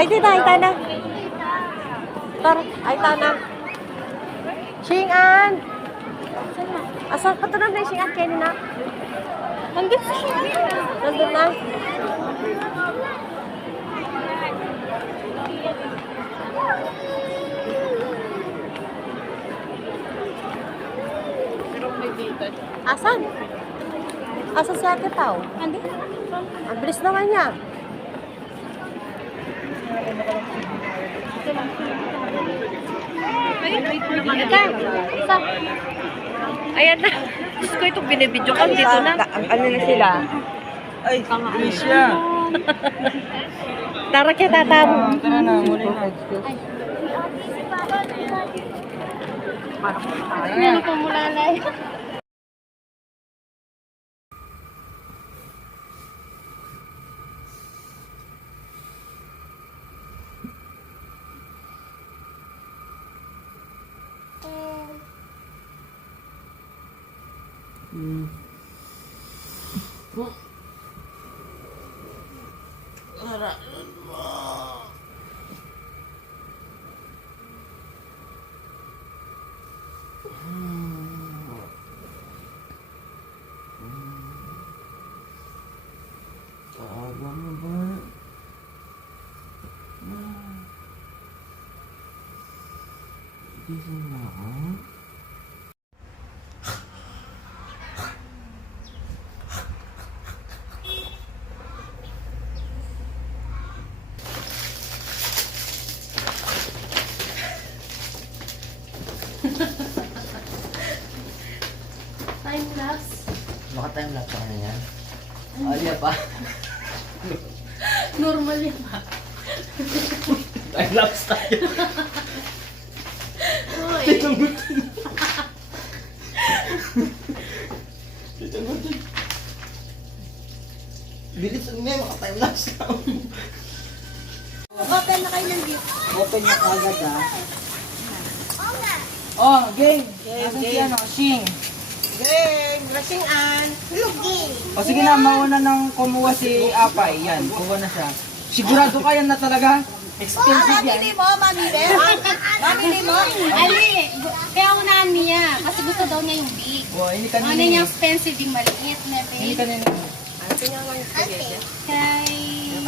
Ay, dito, ay, tana. Tara, ay, tana. Xing-an! Asa pa ito na ba yung Xing-an, Kenny na? Nandun si Xing-an. Nandun na. Asan? Asan si Ate Pao? Nandun. Ang bilis naman niya. Ayan na. Diyos ko itong binibidyo ko. Dito na. Ano na sila? Ay, Alicia. Tara kaya tatamo. Tara na, muli na. Ano pa mula na eh. Taga mo ba? Gising na ako. Time lapse. Naka-time lapse ka na yan? Alia pa. Normal yan ba? Time lapse tayo. Uy. Bilis mo maka-time lapse na. Open na kayo ng gift. Open na agad ah. Oh, game! Nasaan si ano? Shing! Game! Xing-an! O sige na, mauna nang kumuha si Apay. Yan, kuha na siya. Sigurado ka yan na talaga? Expensive yan. Mamili mo, mamili. Mamili mo. Ali, kaya ako na niya. Kasi gusto daw niya yung big. O, hindi Ano kanina. niya expensive yung maliit na Hindi big. kanina.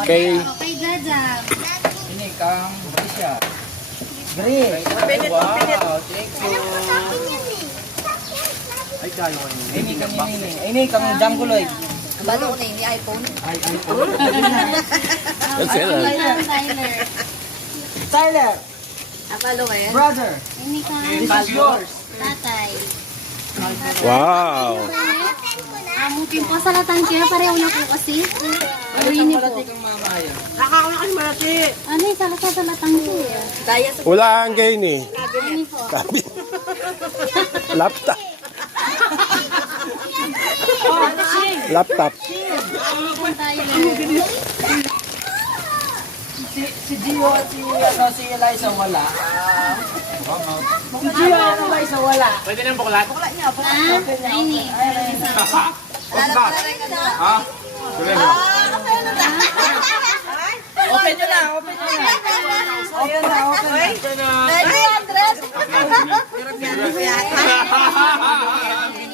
Kay... Okay, Jaja. Ini kang Marisha. Great. Wow, thank you. Ay, kayo kayo. Ini kang ini. Ini kang Jangguloy. Balo na yung iPhone. Ay, ito. Tyler. Tyler, Apalo kayo? brother, Ini ka. this is yours. Tatay. Wow! Amutin po sa latang kaya pareho na po kasi. Ano Ayun kang po. malati kang mamaya? Nakakauna kasi malaki. Ano yung salata sa latang kaya? Wala ang gain eh. Ano po? Kabit. Laptop. Laptop. Kung tayo. Si Gio at si Eliza wala. Si Gio at Eliza wala. Ah, ini. Open nyo na, open nyo na. Open na, open na.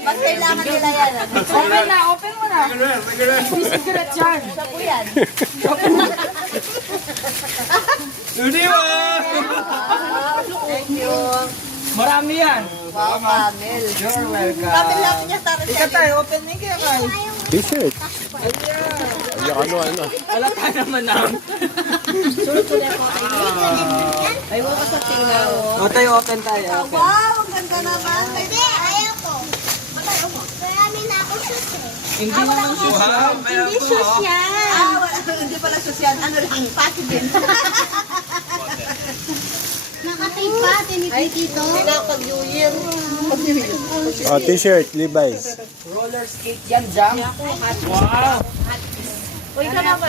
Kailangan nila yan. Open na, open mo na. Hindi secret yan. Marami yan. You're welcome. Ika tayo, open na kaya kayo. T-shirt. Ay, ano. Alata naman na. Ay, mo ka sa tingnan. O tayo, open tayo. Open. Wow, ang ganda naman. Hindi, ayaw ko. Ayaw mo. Marami na ako shoes eh. Hindi naman siya. Hindi shoes yan. Hindi pala sosyan. Ano lang, packaging. Nakatape pa, tinipid dito. Pag New Year. Oh, t-shirt, Levi's. Roller skate yan, jam. Wow. Uy, ka naman.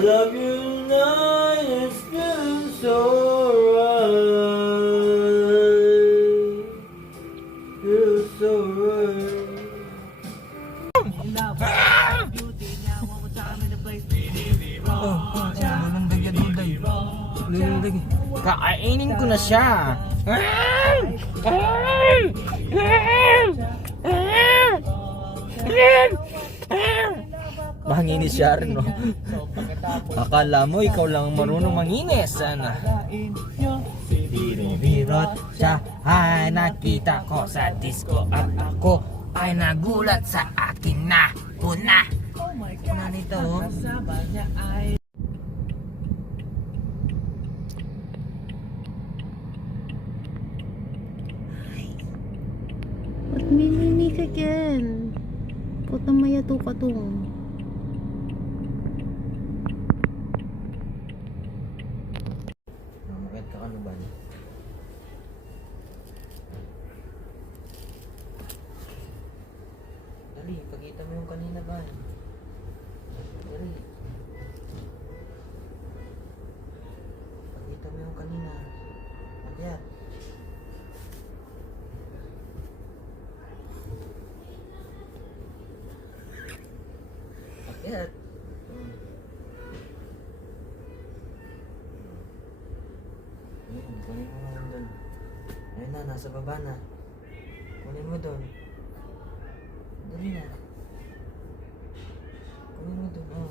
love you now, it's been so right. Feels so right. Kainin ko na siya. Manginis siya rin, no? Akala mo ikaw lang marunong manginis. Sana. Birot siya ay nakita ko sa disco at ako ay nagulat sa akin na una. Una nito. Ba't mininig again? Putang maya to ka to. Mamakit ka ano ba? Dali, pagkita mo yung kanina ba? Dali. Pagkita mo yung kanina. Magyat. Magyat. Ayun, kunin mo nga doon. Ayun na, nasa baba na. Kunin mo doon. Dali na. Kunin mo doon, oh.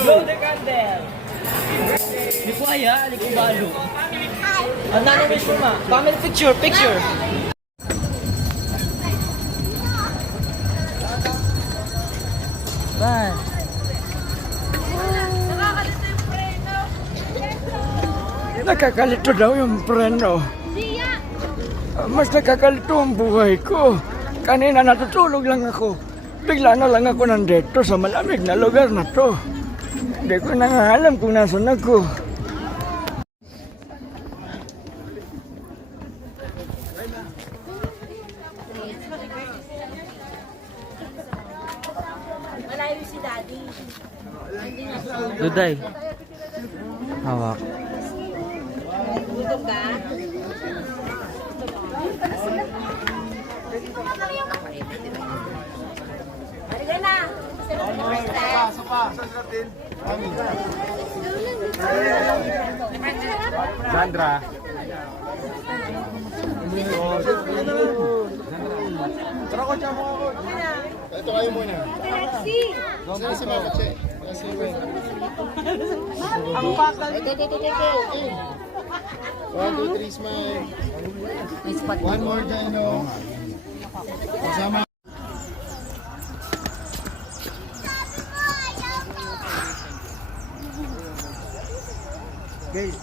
Blow the candle. Di ko aya, di ko balo. Ang nanay may suma. Family picture, picture. Bye. Nakakalito daw yung preno. Mas nakakalito ang buhay ko. Kanina natutulog lang ako. Bigla na lang ako nandito sa malamig na lugar na to. Hindi ko na nga alam kung nasan ako. Malayo si Daddy. Duday. Hawak. Gutom ka? Halika na. Sandra. Ito kayo muna. Si Mama Che. Ang bakal. One, two, three, smile. One more dyan, no? Kasama. Okay.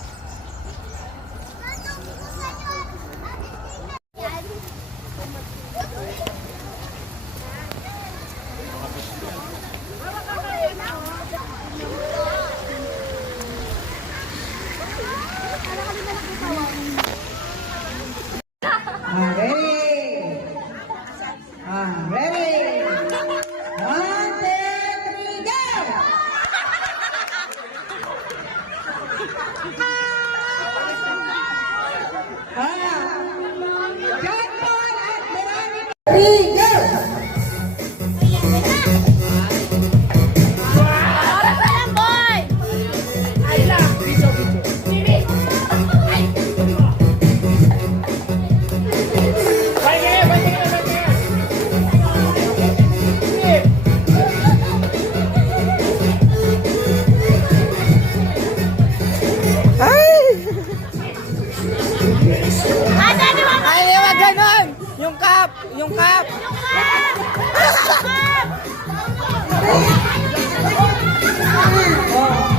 cup! Yung cup!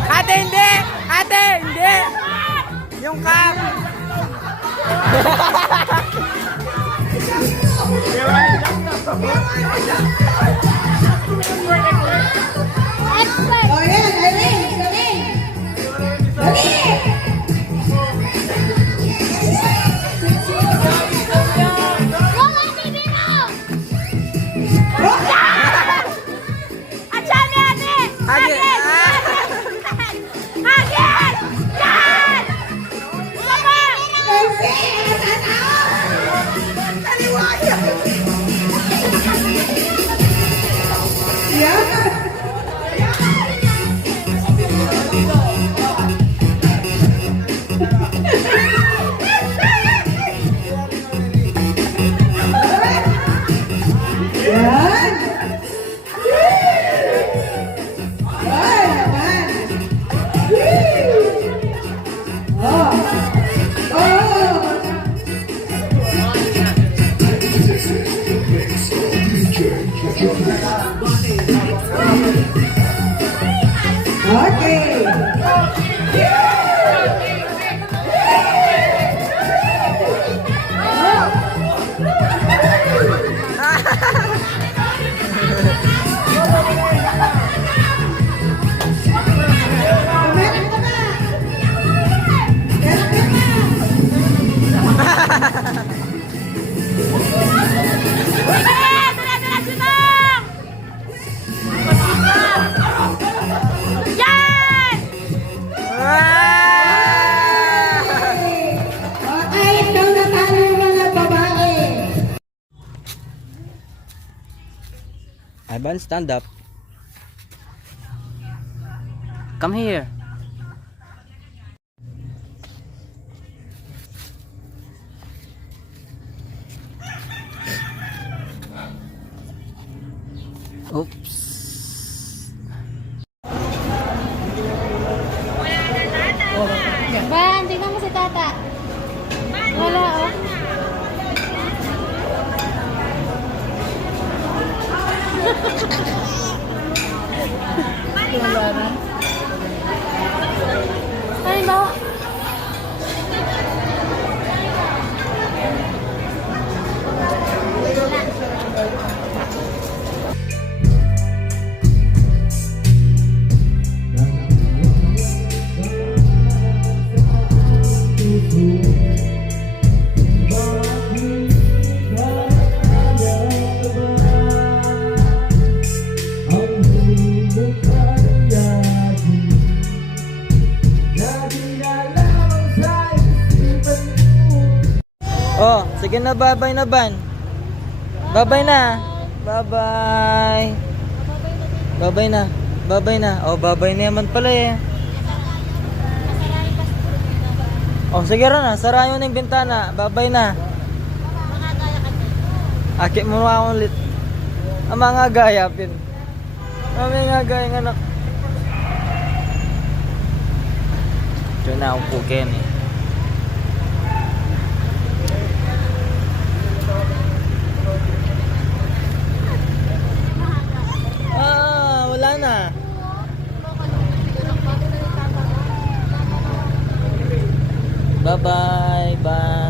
Ate, hindi! Ate, hindi! Yung cup! Oh, yan, galing, galing. Galing! Wala, baby mo! Atyan, ate! Ate! Agad! Yan! Sama! Ivan, stand up. Come here. Oops. Ban, tingnan mo si tata. Wala, oh. Ay, ba? Oh, sige na, bye-bye na, Ban. Bye-bye na. Bye-bye. Bye-bye na. Bye-bye na. Oh, bye-bye na naman pala eh. Oh, sige na. Sarayo na yung bintana. Bye-bye na. Akit mo mga ulit. Ang mga gaya, pin. Ang mga gaya ng anak. Diyo na akong puken eh. Wala na. Bye-bye. Bye.